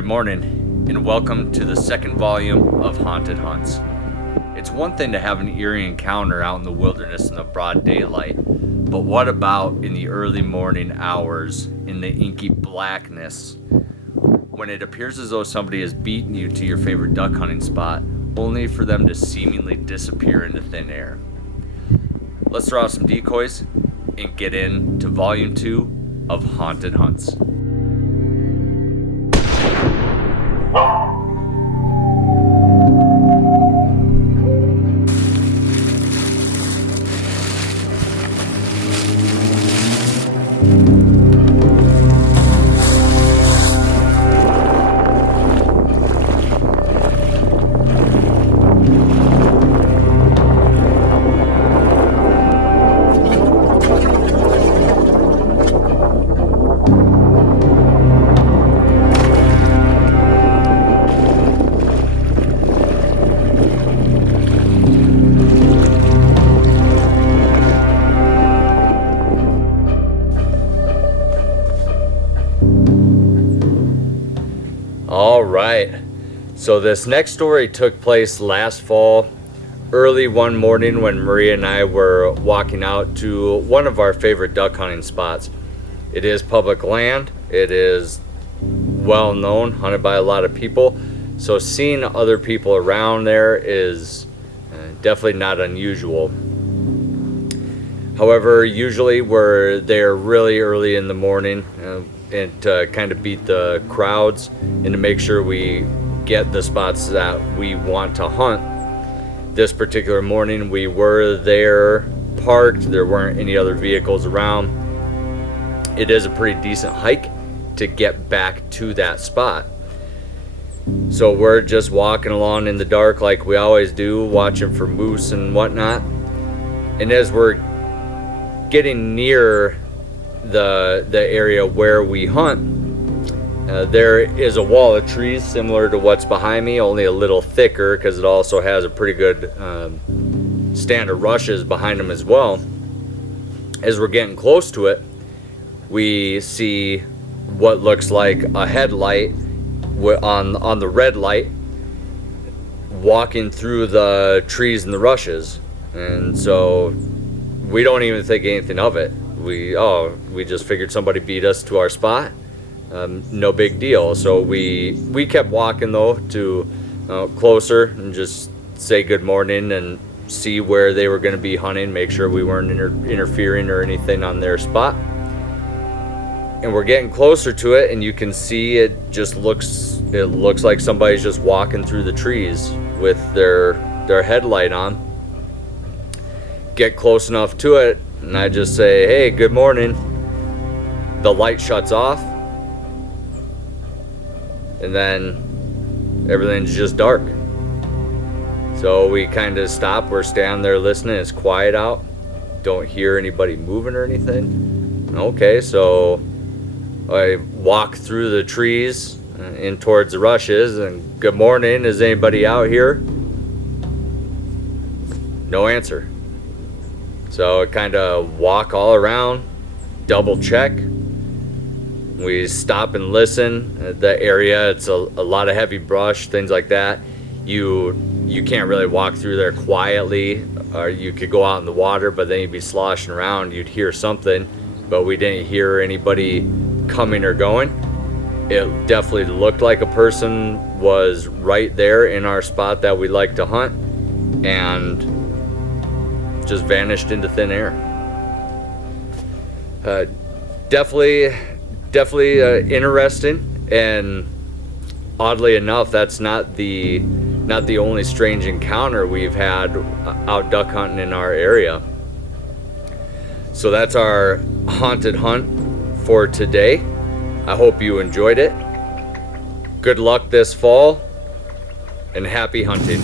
Good morning, and welcome to the second volume of Haunted Hunts. It's one thing to have an eerie encounter out in the wilderness in the broad daylight, but what about in the early morning hours in the inky blackness when it appears as though somebody has beaten you to your favorite duck hunting spot, only for them to seemingly disappear into thin air? Let's throw out some decoys and get into Volume 2 of Haunted Hunts. All right, so this next story took place last fall, early one morning when Maria and I were walking out to one of our favorite duck hunting spots. It is public land, it is well known, hunted by a lot of people, so seeing other people around there is definitely not unusual. However, usually we're there really early in the morning and to kind of beat the crowds and to make sure we get the spots that we want to hunt. This particular morning we were there parked, there weren't any other vehicles around. It is a pretty decent hike to get back to that spot. So we're just walking along in the dark like we always do, watching for moose and whatnot. And as we're getting near the area where we hunt, there is a wall of trees similar to what's behind me, only a little thicker because it also has a pretty good stand of rushes behind them as well. As we're getting close to it, we see what looks like a headlight on the red light walking through the trees and the rushes, and so we don't even think anything of it. We just figured somebody beat us to our spot. No big deal. So we kept walking though to closer and just say good morning and see where they were going to be hunting, make sure we weren't interfering or anything on their spot. And we're getting closer to it, and you can see it looks like somebody's just walking through the trees with their headlight on. Get close enough to it, and I just say, hey, good morning. The light shuts off, and then everything's just dark. So we kind of stop, we're standing there listening, it's quiet out, don't hear anybody moving or anything. Okay, so I walk through the trees in towards the rushes, and good morning, is anybody out here? No answer. So I kind of walk all around, double check. We stop and listen. The area, it's a lot of heavy brush, things like that. You can't really walk through there quietly, or you could go out in the water, but then you'd be sloshing around, you'd hear something, but we didn't hear anybody coming or going. It definitely looked like a person was right there in our spot that we like to hunt, and just vanished into thin air. Definitely interesting, and oddly enough, that's not the only strange encounter we've had out duck hunting in our area. So that's our haunted hunt for today. I hope you enjoyed it. Good luck this fall, and happy hunting.